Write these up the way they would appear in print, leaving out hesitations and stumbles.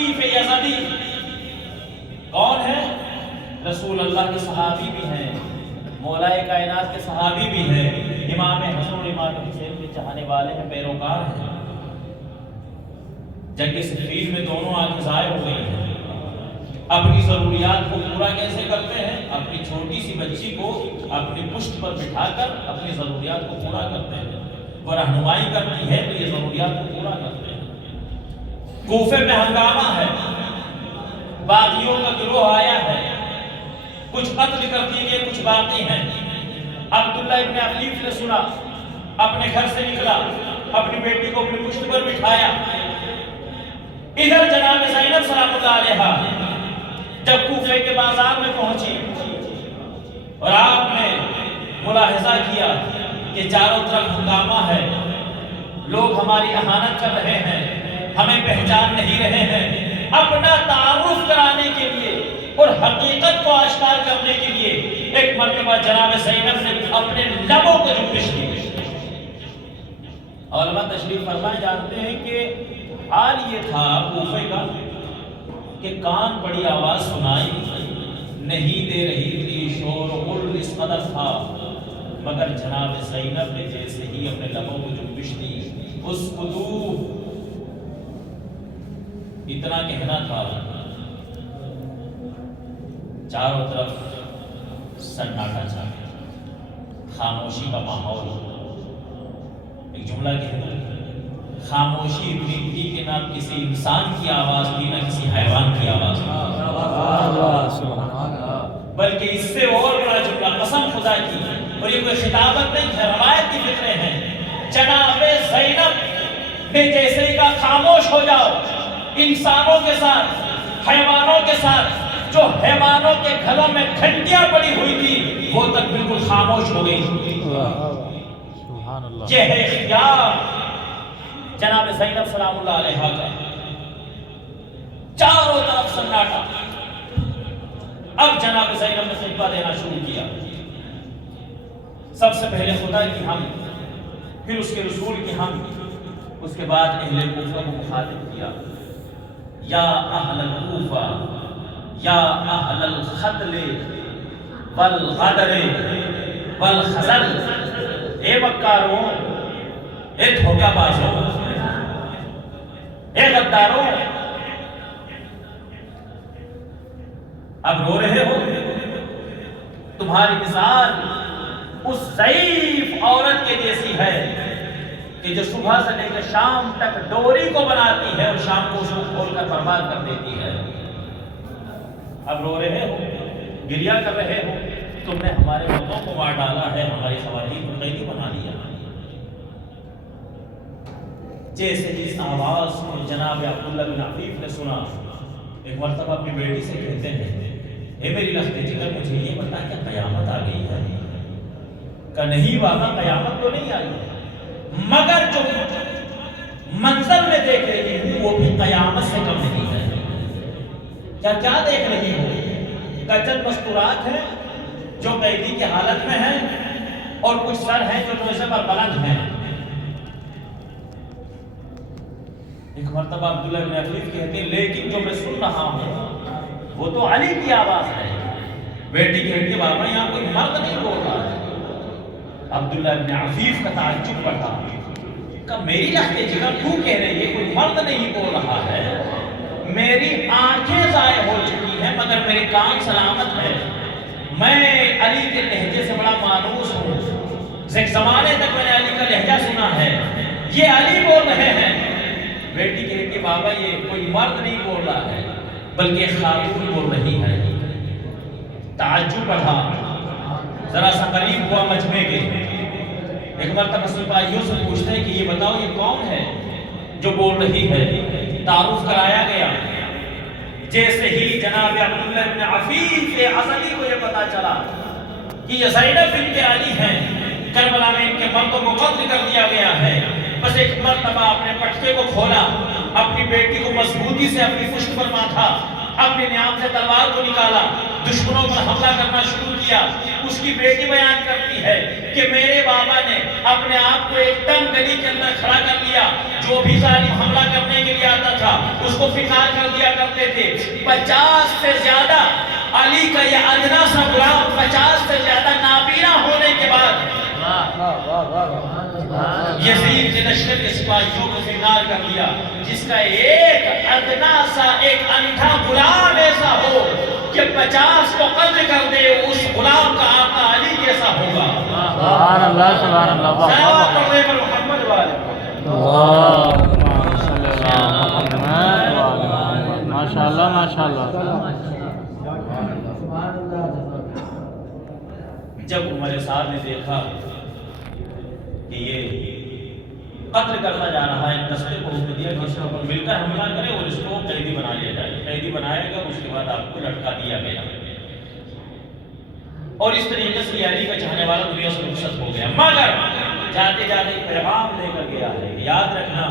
Yazidi کون ہے؟ رسول اللہ کے صحابی بھی ہیں، مولائے کائنات کے صحابی بھی ہیں، امام حسن اور امام حسین کے چاہنے والے ہیں، پیروکار ہیں۔ جنگ صفین میں دونوں آنکھیں ضائع ہو گئی ہیں۔ اپنی ضروریات کو پورا کیسے کرتے ہیں؟ اپنی چھوٹی سی بچی کو اپنی پشت پر بٹھا کر اپنی ضروریات کو پورا کرتے ہیں۔ وہ رہنمائی کرتی ہے تو یہ ضروریات کو پورا کرتے ہیں۔ کوفے میں ہنگامہ ہے، باغیوں کا گروہ آیا ہے، کچھ قتل کر دیے گئے، کچھ باقی ہیں۔ عبداللہ ابن عفیف نے سنا، اپنے گھر سے نکلا، اپنی بیٹی کو اپنی پشت پر بٹھایا۔ ادھر جناب زینب سلام اللہ علیہا جب کوفے کے بازار میں پہنچی اور آپ نے ملاحظہ کیا کہ چاروں طرف ہنگامہ ہے، لوگ ہماری اہانت کر رہے ہیں، ہمیں پہچان نہیں رہے ہیں، اپنا تعارف کرانے کے لیے اور حقیقت کو آشکار کرنے کے لیے ایک مرتبہ جناب زینب نے اپنے لبوں کو جنبش دی۔ علماء تشریف فرمائے جانتے ہیں کہ حال یہ تھا کوفے کا کہ کان بڑی آواز سنائی نہیں دے رہی تھی، شور و غل اس قدر تھا، مگر جناب زینب نے جیسے ہی اپنے لبوں کو جنبش دی، اس قدوم اتنا کہنا تھا، چاروں طرف سناٹا چھا گیا، خاموشی کا ماحول۔ ایک جملہ کہتا ہے، خاموشی اتنی تھی کہ نہ کسی انسان کی آواز تھی، نہ کسی حیوان کی آواز تھی، بلکہ اس سے اور بڑا جملہ قسم خدا کی، اور یہ کوئی خطابت نہیں ہے، روایت کی فکریں ہیں۔ جناب زینب نے جیسے ہی کہا خاموش ہو جاؤ، انسانوں کے ساتھ، حیوانوں کے ساتھ، جو حیوانوں کے گھروں میں گھنٹیاں پڑی ہوئی تھی وہ تک بالکل خاموش ہو گئی۔ یہ ہے اختیار جناب زینب سلام اللہ علیہا کا۔ چاروں طرف سناٹا۔ اب جناب زینب نے خطبہ دینا شروع کیا۔ سب سے پہلے خدا کی حمد، پھر اس کے رسول کی حمد، اس کے بعد اہل کوفہ کو مخاطب کیا۔ یا اہل الکوفہ، یا اہل الخدل والغدر والخزل، اے مکاروں، اے دھوکہ بازوں، اے غداروں، اب رو رہے ہو؟ تمہاری مثال اس ضعیف عورت کے جیسی ہے کہ جو صبح سے لے کر شام تک ڈوری کو بناتی ہے اور شام کو اس کو کھول کر برباد کر دیتی ہے۔ اب رو رہے ہو، گریہ کر رہے ہو، تم نے ہمارے مردوں کو مار ڈالا ہے، ہماری خواتین کو قیدی بنا لیا۔ جیسے جس آواز کو جناب عبداللہ بن عفیف نے سنا، ایک مرتبہ اپنی بیٹی سے کہتے ہیں، اے میری لخت جگر، مجھے یہ بتا کہ قیامت آ گئی ہے؟ کہ نہیں بابا، قیامت تو نہیں آئی ہے، مگر جو منظر میں دیکھ رہی ہوں وہ بھی قیامت سے کم نہیں ہے۔ کیا دیکھ رہی ہو؟ کہ چند مستورات ہیں جو قیدی کی حالت میں ہیں اور کچھ سر ہیں جو تمہیں سے پر بلند ہیں۔ ایک مرتبہ عبداللہ بن عفیف کہتے ہیں، لیکن جو میں سن رہا ہوں وہ تو علی کی آواز ہے۔ بیٹی کہتی ہے، بابا یہاں کوئی مرد نہیں بول رہا ہے۔ عبداللہ بن عفیف کا تعجب بڑھا کہ میری لخت جگر کیوں کہہ رہی ہے کوئی مرد نہیں بول رہا ہے؟ میری آنکھیں ضائع ہو چکی ہیں مگر میرے کان سلامت ہے۔ میں علی کے لہجے سے بڑا مانوس ہوں، ایک زمانے تک میں نے علی کا لہجہ سنا ہے، یہ علی بول رہے ہیں۔ بیٹی کہتی کہ بابا یہ کوئی مرد نہیں بول رہا ہے بلکہ خاتون بول رہی ہے۔ تعجب بڑھا، ذرا سا قریب ہوا مجمع کے، ایک مرتبہ سپاہیوں سے پوچھتے ہیں کہ یہ بتاؤ یہ کون ہے جو بول رہی ہے؟ تعارف کرایا گیا۔ جیسے ہی جناب عبداللہ بن عفیف ازدی کو یہ پتا چلا کہ یہ زینب بنت علی ہیں، کربلا میں ان کے مردوں کو قتل کر دیا گیا ہے، بس ایک مرتبہ اپنے پٹکے کو کھولا، اپنی بیٹی کو مضبوطی سے اپنی پشت پر باندھا، اپنے نیام سے تلوار کو نکالا، دشمنوں پر حملہ کرنا شروع کیا۔ اس کی بیٹی بیان کرتی ہے کہ میرے بابا نے اپنے آپ کو ایک تنگ گلی کے اندر کھڑا کر لیا، جو بھی ظالم حملہ کرنے کے لیے آتا تھا اس کو فنار کر دیا کرتے تھے۔ 50 سے زیادہ علی کا یہ ادنا سا غلام 50 سے زیادہ نابینا ہونے کے بعد یزید کے لشکر کے سپاہیوں کو فنار کر دیا، جس کا ایک ادنا سا ایک انٹھا غلام ایسا ہو کہ 50 کو قتل کر دے، اس غلام کا آقا علی کیسا ہوگا؟ سبحان اللہ سبحان اللہ صلوات پڑھنے پر محمد والے اللہم صلی اللہ محمد ماشاءاللہ ماشاءاللہ۔ جب عمر سعد نے دیکھا کہ یہ قتل کرنا جا رہا ہے، دستے کو حکم دیا کہ اس کے اوپر مل کر حملہ کرے اور اس کو قیدی بنا لیا جائے، قیدی بنایا گیا، اس کے بعد آپ کو لٹکا دیا گیا، اور اس طریقے سے علی کا چاہنے والا دنیا سے رخصت ہو گیا۔ مگر جاتے جاتے پیغام لے کر گیا ہے، یاد رکھنا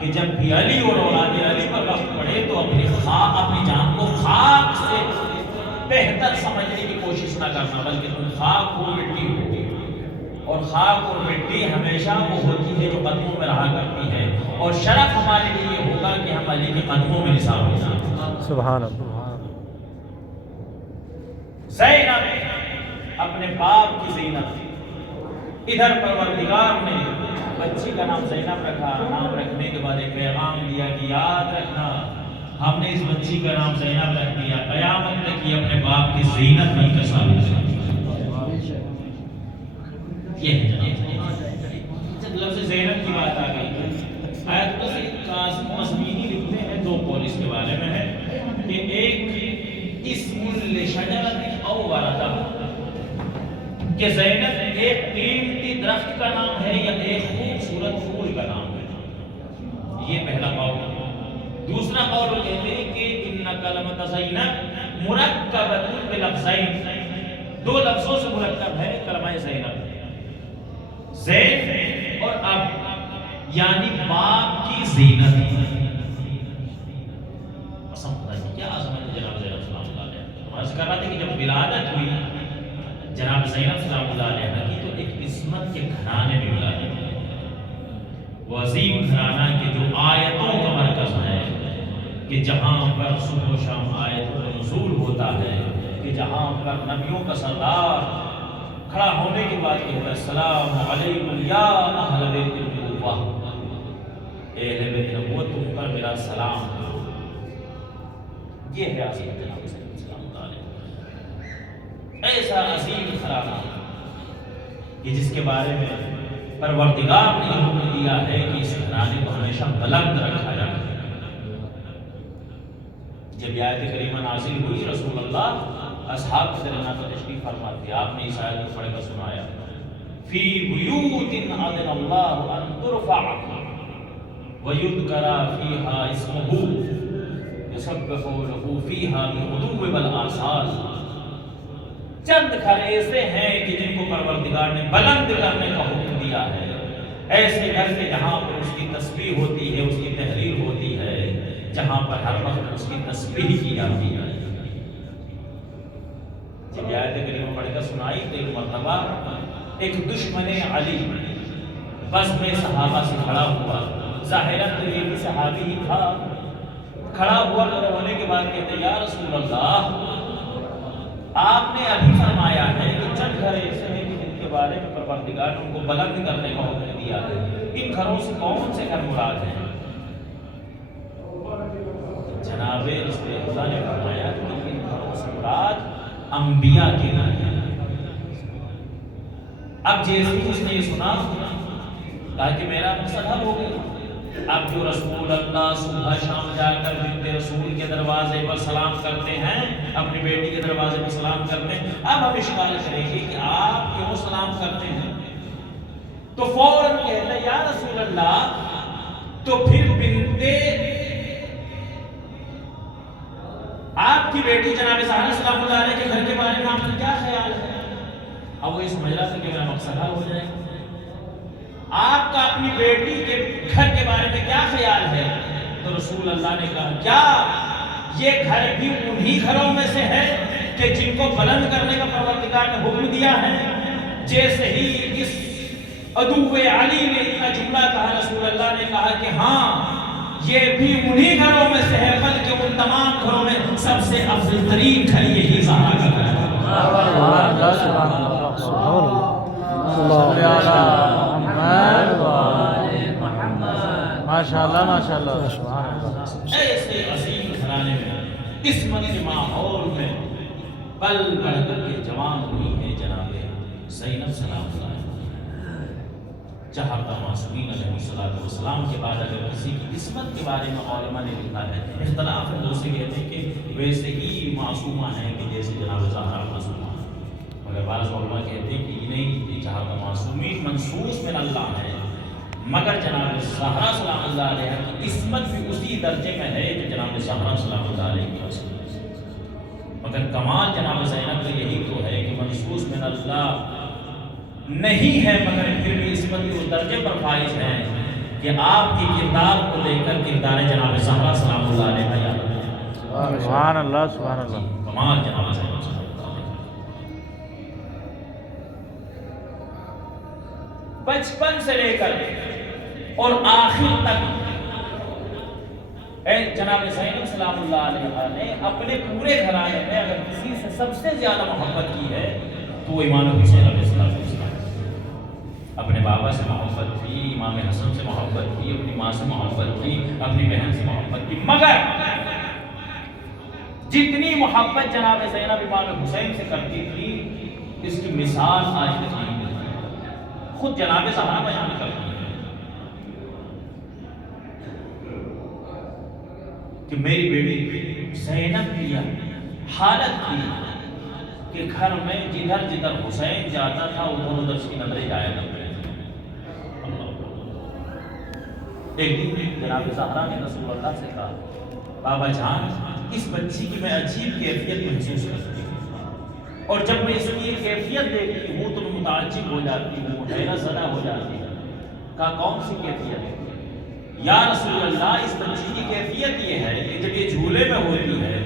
کہ جب بھی علی اور اولاد علی پر وقت پڑے تو اپنی جان کو خاک سے بہتر سمجھنے کی کوشش نہ کرنا، بلکہ تم خاک ہو، مٹی ہو، اور خاک اور مٹی ہمیشہ وہ ہوتی ہے جو قدموں میں رہا کرتی ہے، اور شرف ہمارے لیے یہ ہوگا کہ ہم علی کے قدموں میں نثار ہو جائیں۔ سبحان اللہ۔ زینب اپنے باپ کی زینت، ادھر پروردگار نے بچی کا نام زینب رکھا، نام رکھنے کے بعد ایک پیغام دیا کہ یاد رکھنا ہم نے اس بچی کا نام زینب رکھ دیا، قیامت تک یہ اپنے باپ کی زینت بن کر ثابت ہے۔ یہ ہے جب لفظ زینب کی بات آ گئی، آیت اللہ سید قاسم مصنوعی لکھتے ہیں، دو قول اس کے بارے میں ہے کہ ایک اسم لشجرۃ او ورثہ، کہ زینب ایک قیمتی درخت کا نام ہے یا ایک خوبصورت پھول کا نام ہے، یہ پہلا قول ہے۔ دوسرا قول کہتے ہیں کہ ان کلمۃ زینب مرکبۃ بلفظین، دو لفظوں سے مرکب ہے کلمہ زینب، زین اور اب، یعنی باپ کی زینت۔ قسم خدا کی کیا عظمت جناب زینب سلام اللہ علیہ۔ ہم عرض کر رہا تھا کہ جب ولادت ہوئی جناب زینب سلام اللہ علیہ کی تو ایک عصمت کے گھرانے میں ولادت ہوئی، وہ عظیم گھرانہ کے جو آیتوں کا مرکز ہے، کہ جہاں پر صبح و شام آیتوں کا نزول ہوتا ہے، کہ جہاں پر نبیوں کا سردار کھڑا ہونے کے بعد کہتا ہے السلام علیکم یا اہل بیت النبوہ، اے اہل بیت نبوت تم پر میرا سلام۔ یہ ہے عظیم جناب سلام علیہ، ایسا عظیم گھرانہ کہ جس کے بارے میں پروردگار نے حکم دیا ہے کہ اس گھرانے کو ہمیشہ بلند رکھا جائے۔ جب آیت کریمہ نازل ہوئی رسول اللہ اصحاب کے درمیان پر تشریف فرما تھے، آپ نے اس آیت کو پڑھ کر سنایا، فی بیوت اذن اللہ ان ترفع ویذکر فیہا اسمہ یسبح لہ فیہا بالغدو والآصال۔ چند گھر ایسے ہیں کہ جن کو پروردگار نے بلند کرنے کا حکم دیا ہے، ایسے گھر سے جہاں پر اس کی تسبیح ہوتی ہے، اس کی تحلیل ہوتی ہے، جہاں پر ہر وقت اس کی تسبیح کی جاتی ہے۔ جب آیت کریمہ پڑھ کر سنائی تو ایک مرتبہ ایک دشمن علی بس میں صحابہ سے کھڑا ہوا، ظاہراً تو یہ بھی صحابی ہی تھا، کھڑا ہوا اور ہونے کے بعد کہتے یا رسول اللہ، آپ نے ابھی فرمایا ہے کہ چند گھر ایسے ہیں کہ جن کے بارے میں پروردگار نے ان کو بلند کرنے کا حکم دیا ہے، ان گھروں سے کون سے گھر مراد ہیں؟ جناب رسول اللہ نے فرمایا کہ ان گھروں سے مراد انبیاء کے گھر ہیں۔ اب جیسے اس نے یہ سنا کہا کہ میرا مقصد حل ہو گیا۔ اب جو رسول اللہ صبح شام جا کر بنت رسول کے دروازے پر سلام کرتے ہیں، اپنی بیٹی کے دروازے پر سلام کرتے ہیں، اب ہم اشکال کریں گے کہ آپ کیوں سلام کرتے ہیں؟ تو فوراً کہتا ہے یا رسول اللہ، تو پھر آپ کی بیٹی جناب سہرا سلام اللہ علیہ کے گھر کے بارے میں آپ کا کیا خیال ہے؟ اب وہ اس مجلس سے کہ میرا مقصد حل ہو جائے گا۔ آپ کا اپنی بیٹی کے گھر کے بارے میں کیا خیال ہے؟ تو رسول اللہ نے کہا کیا یہ گھر بھی انہی گھروں میں سے ہے کہ جن کو بلند کرنے کا پروردگار نے حکم دیا ہے، جیسے ہی اس عدو علی نے اتنا جملہ کہا، رسول اللہ نے کہا کہ ہاں یہ بھی انہی گھروں میں سے ہے، بلکہ ان تمام گھروں میں سب سے افضل ترین گھر یہی زہرا کا گھر ہے۔ ماشاءاللہ ماشاءاللہ۔ ایسے عظیم گھرانے میں، عصمت کے ماحول میں پل بڑھ کر کے جوان ہوئی ہے جناب زینب سلام اللہ علیہ۔ جہاں معصومین علیہ السلام کے بعد اگر کسی کی عصمت کے بارے میں علماء نے لکھا ہے، اختلاف ہے، دوسرے کہتے ہیں کہ ویسے ہی معصومہ ہیں کہ جیسے جناب زہرا معصومہ ہے، مگر بعض علماء کہتے ہیں کہ یہ نہیں، جہاں معصومین منصوص من اللہ ہے، مگر جناب زہرا سلام اللہ علیہ کی عصمت بھی اسی درجے میں ہے جو جناب زہرا سلام اللہ علیہ کی عصمت، مگر کمال جناب زینب کا یہی تو ہے کہ منصوص من اللہ نہیں ہے، مگر پھر بھی عصمت کے اس درجے پر فائز ہے کہ آپ کی کردار کو لے کر کردار جناب زہرا سلام اللہ علیہ کا یاد ہے۔ سبحان اللہ سبحان اللہ۔ کمال جناب زینب سلام اللہ علیہ، بچپن سے لے کر اور آخر تک جناب زینب سلام اللہ علیہ نے اپنے پورے گھرانے میں اگر کسی سے سب سے زیادہ محبت کی ہے تو وہ امام حسین علیہ السلام، اپنے بابا سے محبت کی، امام حسن سے محبت کی، اپنی ماں سے محبت کی، اپنی بہن سے محبت کی، مگر جتنی محبت جناب زینب امام حسین سے کرتی تھی اس کی مثال آج تک نہیں ملتی۔ خود جناب زہرا بیان کرتی ہیں کہ میری بیٹی زینب کی حالت تھی کہ گھر میں جدھر جدھر حسین جاتا تھا ادھر ادھر اس کی نظریں جایا کرتی تھی۔ ایک دن جناب زہرا نے رسول اللہ سے کہا، بابا جان اس بچی کی میں عجیب کیفیت محسوس کرتی ہوں، اور جب میں اس کی کیفیت دیکھتی ہوں تو میں متعجب ہو جاتی ہوں، حیرت زدہ ہو جاتی ہوں۔ کہا کون سی کیفیت ہے؟ یا رسول اللہ اس بچی کی کیفیت یہ ہے کہ جب یہ جھولے میں ہوتی ہے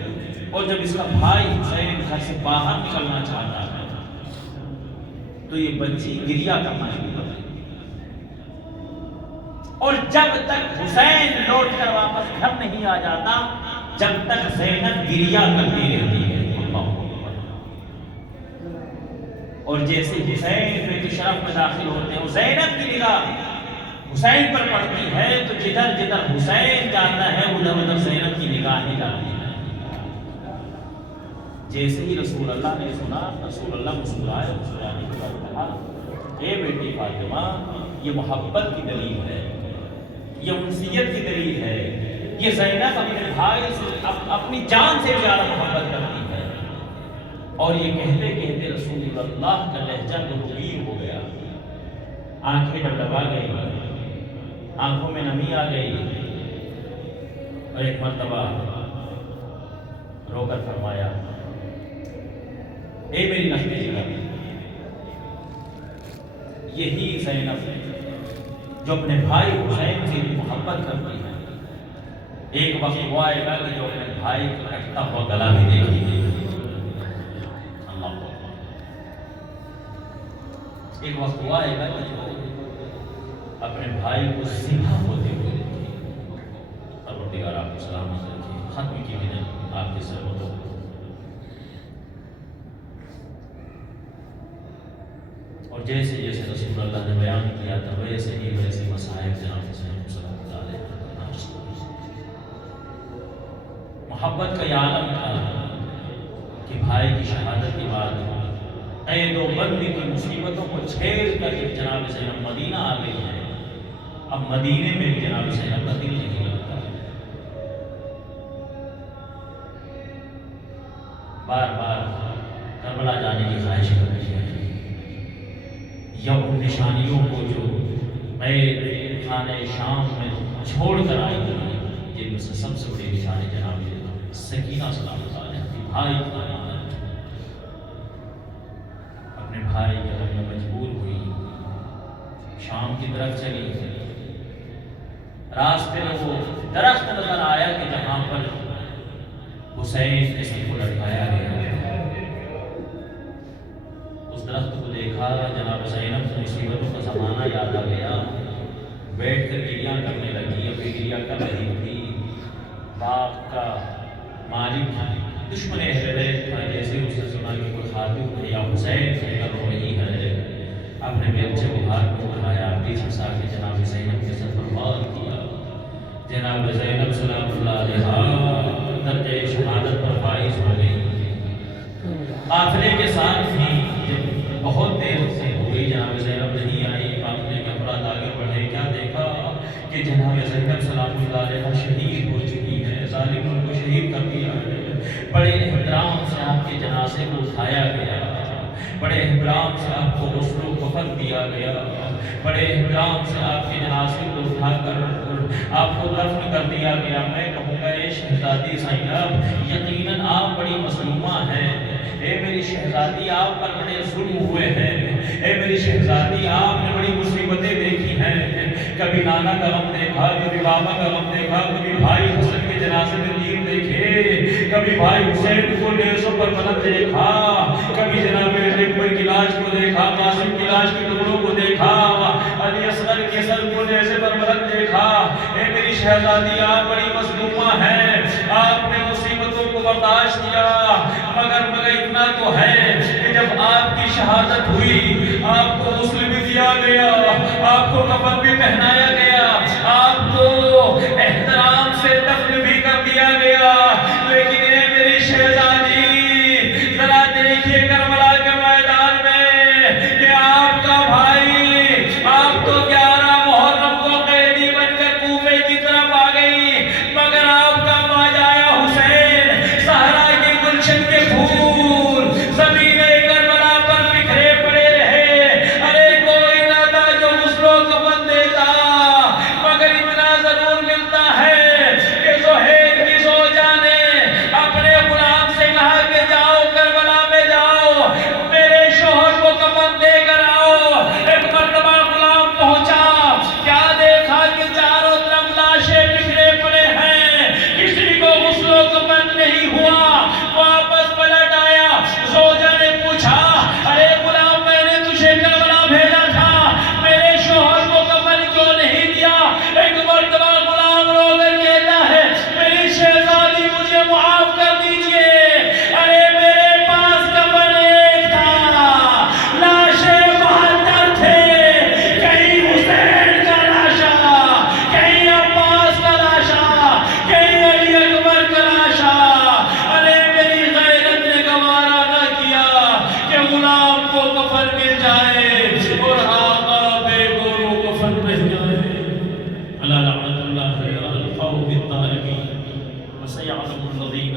اور جب اس کا بھائی حسین گھر سے باہر نکلنا چاہتا ہے تو یہ بچی گریا کرنا شروع کر دیتی ہے، اور جب تک حسین لوٹ کر واپس گھر نہیں آ جاتا جب تک زینب گریا کرتی رہتی ہے۔ اور جیسے حسین بیت شرف میں داخل ہوتے ہیں زینب کی نگاہ حسین پر پڑتی ہے تو جدھر جدھر حسین جاتا ہے ادھر ادھر زینب کی نگاہیں جاتی ہیں۔ جیسے ہی رسول اللہ نے سنا، رسول اللہ مسکرائے، مسکرانے کے بعد کہا، اے بیٹی فاطمہ یہ محبت کی دلیل ہے، یہ انسیت کی دلیل ہے، یہ زینب اپنے بھائی سے اپنی جان سے زیادہ محبت کرتی ہے۔ اور یہ کہتے کہتے رسول اللہ کا لہجہ گمگیر ہو گیا، آنکھیں ڈبڈبا گئی، آنکھوں میں نمی آ گئی، اور ایک مرتبہ رو کر فرمایا، اے میری نخل جگر، یہی زینب جو اپنے بھائی حسین سے محبت کرتی ہے، ایک وقت وہ آئے گا کہ جو اپنے بھائی کا کٹتا ہوا گلا بھی دیکھے گی۔ ایک وقت وہ آئے گا کہ جو اپنے بھائی کو ذبح ہوتے ہوئے دیکھے گی۔ پروردگار آپ کو سلامت رکھے، ختم کی بنا آپ کی سرمتوں اور جیسے جیسے رسول اللہ نے بیان کیا تھا ویسے ہی ویسے مصائب جناب حسین صلی اللہ علیہ وسلم۔ محبت کا یہ عالم تھا کہ بھائی کی شہادت کے بعد قید و بندی کی مصیبتوں کو چھیڑ کر جناب زینب مدینہ آ گئی ہے۔ اب مدینے میں بھی جناب زینب کا دل نہیں لگتا، بار بار کربلا جانے کی خواہش کرتی ہے، یا ان نشانیوں کو جو قید خانہ شام میں چھوڑ کر آئی ہوئی ہیں، جن میں سے سب سے بڑی نشانی جناب سکینہ سلام اللہ علیہ کی بھائی اپنے بھائی کے گھر میں مجبور ہوئی، شام کی طرف چلی، راستے میں وہ درخت نظر آیا کہ جہاں پر حسین کے سر کو لٹکایا گیا، دیکھا جناب زینب مصیبتوں کا زمانہ یاد آ گیا، بیٹھ کر گریاں کرنے لگی. ابھی گریاں کر رہی تھی، باپ کا مالک دشمن اہل بیت تھا. جیسے اس نے سنا کہ کوئی خاتون ہے یا حسین کہہ کر رو رہی ہے، اپنے بیلچے کو ہاتھ میں اٹھایا، پیچھے سے آ کے جناب زینب کے سر پر وار کیا. جناب زینب سلام اللہ علیہا درجہ شہادت پر فائز ہو گئی. قافلے کے ساتھ ہی جب بہت دیر سے ہو گئی جناب زینب نہیں آئی، قافلے کے افراد آگے بڑھے. کیا دیکھا کہ جناب زینب سلام اللہ علیہا شہید ہو چکی ہے، ظالم ان کو شہید کر دیا ہے. بڑے احترام سے آپ کے جنازے کو اٹھایا گیا، بڑے احترام سے آپ کو غسل و کفن دیا گیا، بڑے احترام سے آپ کے جنازے کو اٹھا کر آپ کو دفن کر دیا گیا. میں کہوں گا اے شہزادی زینب، یقیناً آپ بڑی مظلومہ ہیں. اے میری شہزادی، آپ پر بڑے ظلم ہوئے ہیں. اے میری شہزادی، آپ نے بڑی مصیبتیں دیکھی ہیں. کبھی نانا کا غم دیکھا، کبھی بابا کا غم دیکھا، کبھی بھائی حسن کے جنازے میں تیر دیکھے، کبھی بھائی حسین کو نیزوں پر ملت دیکھا، کبھی جناب اکبر کی لاش کو دیکھا، قاسم کی لاش کے ٹکڑوں کو دیکھا، علی اصغر کے سر کو نیزے پر ملت دیکھا. اے میری شہزادی، آپ بڑی مظلومہ ہیں. آپ نے مصیبتوں کو برداشت کیا، مگر اتنا تو ہے کہ جب آپ کی شہادت ہوئی، آپ کو غسل بھی دیا گیا، آپ کو کفن بھی پہنایا گیا، آپ کو احترام سے دفن بھی کر دیا گیا. لیکن اے میری شہزادی، ذرا دیکھیے کربلا کے میدان میں کہ آپ کا بھائی، آپ تو 11 محرم کو قیدی بن کر کوفے کی طرف آ گئی، مگر آپ کا ماجایا حسین صحرا کے گلشن کے پھول زمین کربلا پر بکھرے پڑے رہے. ارے کوئی نہ تھا جو غسل و کفن دیتا، مگر اتنا ضرور ملتا ہے کہ زہیر کی زوجہ نے اپنے غلام سے کہا کہ جاؤ کربلا میں جاؤ، میرے شوہر کو کفن دے کر آؤ. ایک مرتبہ غلام پہنچا، کیا دیکھا کہ چاروں طرف لاشیں بکھرے پڑے ہیں، کسی کو غسل و کفن نہیں ہوا. واپس پلٹ آیا، زوجہ نے پوچھا، ارے غلام، میں نے تجھے کربلا بھیجا تھا، میرے شوہر کو کفن کیوں نہیں دیا؟ ایک مرتبہ غلام رو کر کہتا ہے، میری شہزادی مجھے معاف کر دیجئے، ارے میرے پاس کفن ایک تھا، لاشیں 72 تھے، کہیں حسین کا لاشا، کہیں عباس کا لاشا، کہیں علی اکبر کا لاشا. ارے میری غیرت نے گوارا نہ کیا کہ غلام کو کفن مل جائے اور آقا بے گورو کفن رہ جائے. الا لعنت اللہ علی القوم الظالمین وسيعلم الذین